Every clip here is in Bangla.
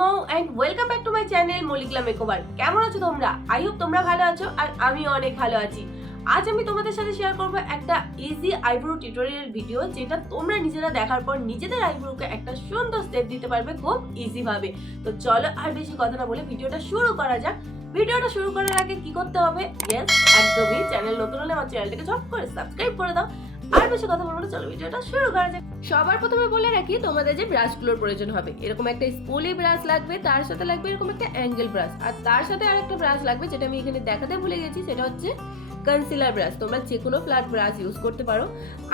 Mou and welcome back to my channel মলিকলা মেকওভার। কেমন আছো তোমরা? আই হোপ তোমরা ভালো আছো আর আমিও অনেক ভালো আছি। আজ আমি তোমাদের সাথে শেয়ার করব একটা ইজি আইব্রো টিউটোরিয়াল ভিডিও, যেটা তোমরা নিজেরা দেখার পর নিজেদের আইব্রোকে একটা সুন্দর স্টেপ দিতে পারবে খুব ইজি ভাবে। তো চলো আর বেশি কথা না বলে ভিডিওটা শুরু করা যাক। ভিডিওটা শুরু করার আগে কি করতে হবে? ইয়েস, একদমই চ্যানেল নতুন হলে আমার চ্যানেলটাকে ঝট করে সাবস্ক্রাইব করে দাও। আর বেশি কথা বলবো না, চলো ভিডিওটা শুরু করা যাক। সবার প্রথমে বলে রাখি, তোমাদের যে ব্রাশগুলোর প্রয়োজন হবে, এরকম একটা স্পুলি ব্রাশ লাগবে, তার সাথে লাগবে এরকম একটা অ্যাঙ্গেল ব্রাশ, আর তার সাথে আরেকটা ব্রাশ লাগবে যেটা আমি এখানে দেখাতে ভুলে গেছি, সেটা হচ্ছে কনসিলার ব্রাশ। তোমরা যে কোনো ফ্ল্যাট ব্রাশ ইউজ করতে পারো।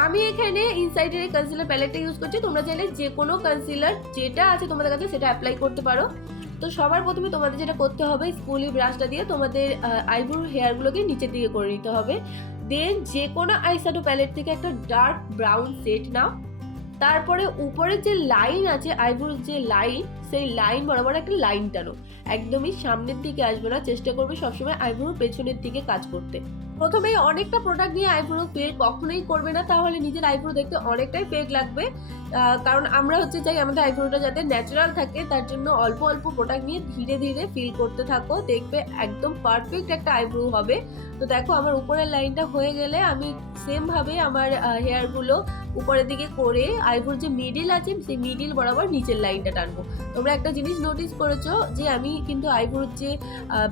আমি এখানে ইনসাইডের কনসিলার প্যালেটটা ইউজ করছি, তোমরা চাইলে যে কোনো কনসিলার যেটা আছে তোমাদের কাছে সেটা অ্যাপ্লাই করতে পারো। তো সবার প্রথমে তোমাদের যেটা করতে হবে, স্পুলি ব্রাশটা দিয়ে তোমাদের আইব্রো হেয়ারগুলোকে নিচের দিকে করে নিতে হবে। দেন যে কোনো আইশ্যাডো প্যালেট থেকে একটা ডার্ক ব্রাউন শেড নাও। তারপরে উপরে যে লাইন আছে, আইব্রোর যে লাইন, সেই লাইন বরাবর একটা লাইন টানো। একদমই সামনের দিকে আসবে না, চেষ্টা করবে সবসময় আইব্রোর পেছনের দিকে কাজ করতে। প্রথমেই অনেকটা প্রোডাক্ট নিয়ে আইব্রো ফেক কখনোই করবে না, তাহলে নিজের আইব্রো দেখতে অনেকটাই ফেক লাগবে। কারণ আমরা চাই আমাদের আইব্রোটা যাতে ন্যাচারাল থাকে, তার জন্য অল্প অল্প প্রোডাক্ট নিয়ে ধীরে ধীরে ফিল করতে থাকো, দেখবে একদম পারফেক্ট একটা আইব্রো হবে। তো দেখো আমার উপরের লাইনটা হয়ে গেলে আমি সেম ভাবে আমার হেয়ারগুলো উপরের দিকে করে আইব্রোর যে মিডিল আছে সেই মিডিল বরাবর নিচের লাইনটা টানবো। তোমরা একটা জিনিস নোটিস করেছো যে আমি কিন্তু আইব্রোর যে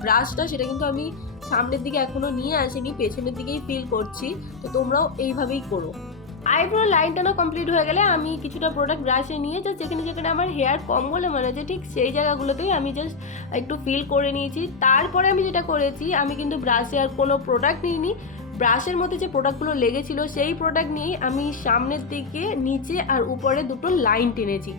ব্রাশটা সেটা কিন্তু আমি সামনের দিকে এখনো নিয়ে আসিনি, পেছনের দিকেই ফিল করছি। তো তোমরাও এইভাবেই করো। আইব্রো লাইন টানা কমপ্লিট হয়ে গেলে আমি কিছুটা প্রোডাক্ট ব্রাশে নিয়ে জাস্ট যেখানে যেখানে আমার হেয়ার কম বলে মনে হচ্ছে ঠিক সেই জায়গাগুলোতেই আমি জাস্ট একটু ফিল করে নিয়েছি। তারপরে আমি যেটা করেছি, আমি কিন্তু ব্রাশে আর কোনো প্রোডাক্ট নিইনি। ব্রাশের মধ্যে যে প্রোডাক্টগুলো লেগেছিল সেই প্রোডাক্ট নিয়েই আমি সামনের দিকে, নিচে আর উপরে দুটো লাইন টেনেছি,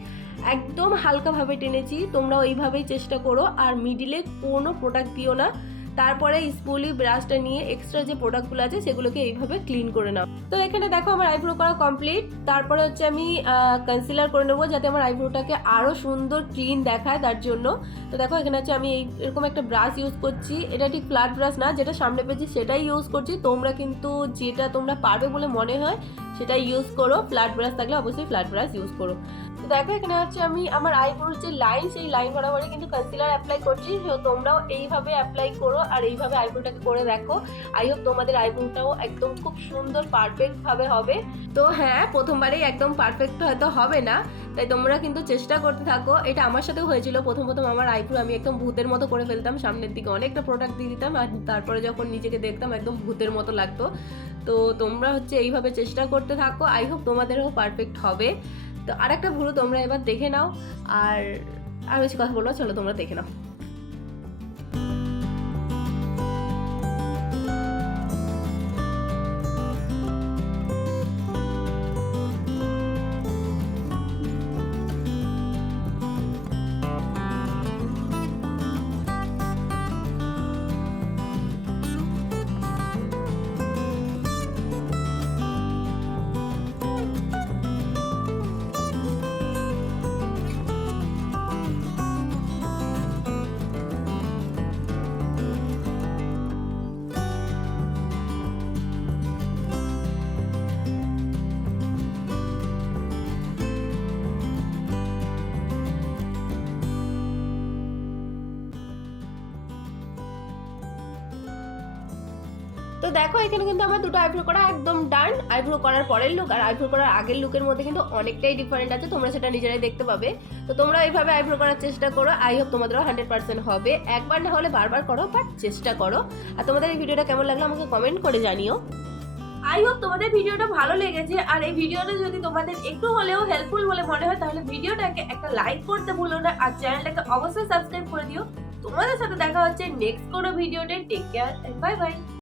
একদম হালকাভাবে টেনেছি। তোমরাও এইভাবেই চেষ্টা করো, আর মিডিলে কোনো প্রোডাক্ট দিও না। তারপরে স্পুলি ব্রাশটা নিয়ে এক্সট্রা যে প্রোডাক্টগুলো আছে সেগুলোকে এইভাবে ক্লিন করে নাও। তো এখানে দেখো আমার আইব্রো করা কমপ্লিট। তারপরে আমি কনসিলার করে নেবো যাতে আমার আইব্রোটাকে আরও সুন্দর ক্লিন দেখায়, তার জন্য। তো দেখো এখানে আমি এরকম একটা ব্রাশ ইউজ করছি। এটা ঠিক ফ্ল্যাট ব্রাশ না, যেটা সামনে পেয়েছি সেটাই ইউজ করছি। তোমরা কিন্তু যেটা তোমরা পারবে বলে মনে হয় সেটাই ইউজ করো। ফ্ল্যাট ব্রাশ থাকলে অবশ্যই ফ্ল্যাট ব্রাশ ইউজ করো। তো দেখো এখানে আমি আমার আইব্রোর যে লাইন, সেই লাইন বরাবরই কিন্তু কনসিলার অ্যাপ্লাই করছি। তো তোমরাও এইভাবে অ্যাপ্লাই করো আর এইভাবে আইব্রোটাকে করে দেখো। আই হোপ তোমাদের আইব্রোটাও একদম খুব সুন্দর পারফেক্ট ভাবে হবে। তো হ্যাঁ, প্রথমবারেই একদম পারফেক্ট হয়তো হবে না, তাই তোমরা কিন্তু চেষ্টা করতে থাকো। এটা আমার সাথেও হয়েছিল। প্রথম আমার আইব্রো আমি একদম ভূতের মতো করে ফেলতাম, সামনের দিকে অনেকটা প্রোডাক্ট দিয়ে দিতাম, আর তারপরে যখন নিজেকে দেখতাম একদম ভূতের মতো লাগতো। তো তোমরা এইভাবে চেষ্টা করতে থাকো, আই হোপ তোমাদেরও পারফেক্ট হবে। তো আরেকটা ভুরু তোমরা এবার দেখে নাও, আর বেশি কথা বলবো, চলো তোমরা দেখে নাও। তো দেখো এখানে কিন্তু আমার দুটো আইব্রো করা একদম ডান। আইব্রো করার পরের লুক আর আইব্রো করার আগের লুকের মধ্যে কিন্তু অনেকটাই ডিফারেন্ট আছে, তোমরা সেটা নিজেরাই দেখতে পাবে। তো তোমরা এইভাবে আইব্রো করার চেষ্টা করো, আই হোপ তোমাদেরও 100% হবে। একবার না হলে বারবার করো, বাট চেষ্টা করো। আর তোমাদের এই ভিডিওটা কেমন লাগলো আমাকে কমেন্ট করে জানিও। আই হোপ তোমাদের ভিডিওটা ভালো লেগেছে, আর এই ভিডিওটা যদি তোমাদের একটু হলেও হেল্পফুল বলে মনে হয় তাহলে ভিডিওটাকে একটা লাইক করতে ভুলো না, আর চ্যানেলটাকে অবশ্যই সাবস্ক্রাইব করে দিও। তোমাদের সাথে দেখা হচ্ছে নেক্সট কোনো ভিডিওতে। Take care, bye by.